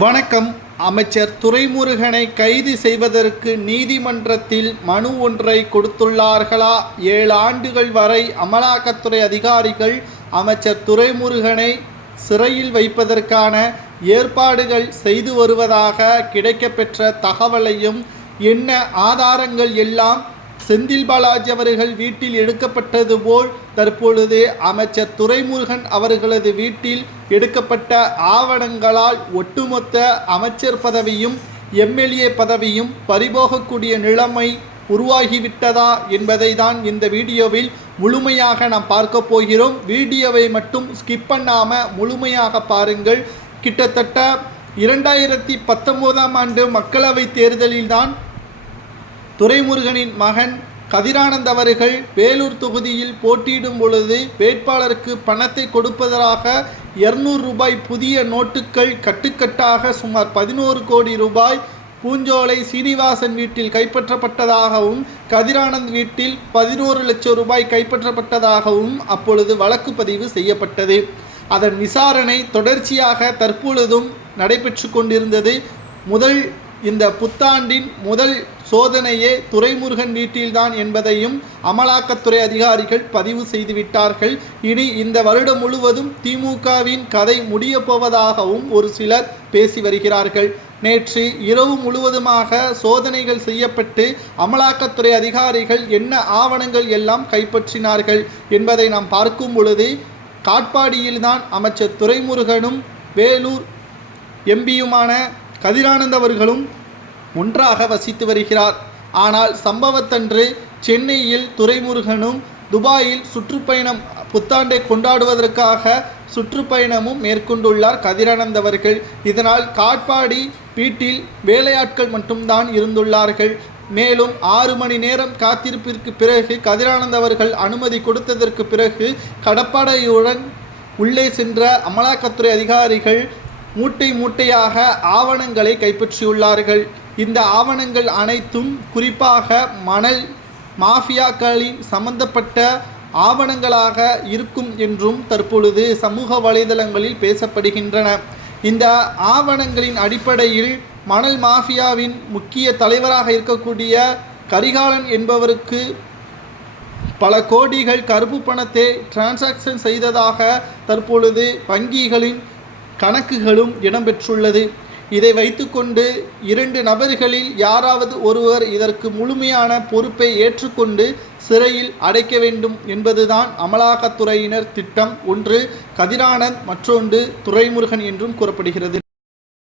வணக்கம். அமைச்சர் துரைமுருகனை கைது செய்வதற்கு நீதிமன்றத்தில் மனு ஒன்றை கொடுத்துள்ளார்களா? 7 ஆண்டுகள் வரை அமலாக்கத்துறை அதிகாரிகள் அமைச்சர் துரைமுருகனை சிறையில் வைப்பதற்கான ஏற்பாடுகள் செய்து வருவதாக கிடைக்கப்பெற்ற தகவலையும் என்ன ஆதாரங்கள் எல்லாம் செந்தில் பாலாஜி அவர்கள் வீட்டில் எடுக்கப்பட்டது போல் தற்பொழுது அமைச்சர் துரைமுருகன் அவர்களது வீட்டில் எடுக்கப்பட்ட ஆவணங்களால் ஒட்டுமொத்த அமைச்சர் பதவியும் எம்எல்ஏ பதவியும் பறிபோகக்கூடிய நிலைமை உருவாகிவிட்டதா என்பதை தான் இந்த வீடியோவில் முழுமையாக நாம் பார்க்க போகிறோம். வீடியோவை மட்டும் ஸ்கிப் பண்ணாமல் முழுமையாக பாருங்கள். கிட்டத்தட்ட 2019ஆம் ஆண்டு மக்களவை தேர்தலில்தான் துரைமுருகனின் மகன் கதிரானந்த் அவர்கள் வேலூர் தொகுதியில் போட்டியிடும் பொழுது வேட்பாளருக்கு பணத்தை கொடுப்பதற்காக 200 ரூபாய் புதிய நோட்டுகள் கட்டுக்கட்டாக சுமார் 11 கோடி ரூபாய் பூஞ்சோலை சீனிவாசன் வீட்டில் கைப்பற்றப்பட்டதாகவும் கதிரானந்த் வீட்டில் 11 லட்சம் ரூபாய் கைப்பற்றப்பட்டதாகவும் அப்பொழுது வழக்கு பதிவு செய்யப்பட்டது. அதன் விசாரணை தொடர்ச்சியாக தற்பொழுதும் நடைபெற்று கொண்டிருந்தது. இந்த புத்தாண்டின் முதல் சோதனையே துரைமுருகன் வீட்டில்தான் என்பதையும் அமலாக்கத்துறை அதிகாரிகள் பதிவு செய்துவிட்டார்கள். இனி இந்த வருடம் முழுவதும் திமுகவின் கதை முடிய போவதாகவும் ஒரு சிலர் பேசி வருகிறார்கள். நேற்று இரவு முழுவதுமாக சோதனைகள் செய்யப்பட்டு அமலாக்கத்துறை அதிகாரிகள் என்ன ஆவணங்கள் எல்லாம் கைப்பற்றினார்கள் என்பதை நாம் பார்க்கும் பொழுது காட்பாடியில்தான் அமைச்சர் துரைமுருகனும் வேலூர் எம்பியுமான கதிரானந்த் அவர்களும் ஒன்றாக வசித்து வருகிறார். ஆனால் சம்பவத்தன்று சென்னையில் துரைமுருகனும் துபாயில் சுற்றுப்பயணம் புத்தாண்டை கொண்டாடுவதற்காக சுற்றுப்பயணமும் மேற்கொண்டுள்ளார் கதிரானந்த் அவர்கள். இதனால் காட்பாடி வீட்டில் வேலையாட்கள் மட்டும்தான் இருந்துள்ளார்கள். மேலும் 6 மணி நேரம் காத்திருப்பிற்கு பிறகு கதிரானந்த் அவர்கள் அனுமதி கொடுத்ததற்கு பிறகு கடப்பாடையுடன் உள்ளே சென்ற அமலாக்கத்துறை அதிகாரிகள் மூட்டை மூட்டையாக ஆவணங்களை கைப்பற்றியுள்ளார்கள். இந்த ஆவணங்கள் அனைத்தும் குறிப்பாக மணல் மாஃபியாக்களின் சம்பந்தப்பட்ட ஆவணங்களாக இருக்கும் என்றும் தற்பொழுது சமூக வலைதளங்களில் பேசப்படுகின்றன. இந்த ஆவணங்களின் அடிப்படையில் மணல் மாஃபியாவின் முக்கிய தலைவராக இருக்கக்கூடிய கரிகாலன் என்பவருக்கு பல கோடிகள் கருப்பு பணத்தை டிரான்சாக்ஷன் செய்ததாக தற்பொழுது வங்கிகளின் கணக்குகளும் இடம்பெற்றுள்ளது. இதை வைத்துக்கொண்டு 2 நபர்களில் யாராவது ஒருவர் இதற்கு முழுமையான பொறுப்பை ஏற்றுக்கொண்டு சிறையில் அடைக்க வேண்டும் என்பதுதான் அமலாக்கத்துறையினர் திட்டம். ஒன்று கதிரானந்த், மற்றொன்று துரைமுருகன் என்றும் கூறப்படுகிறது.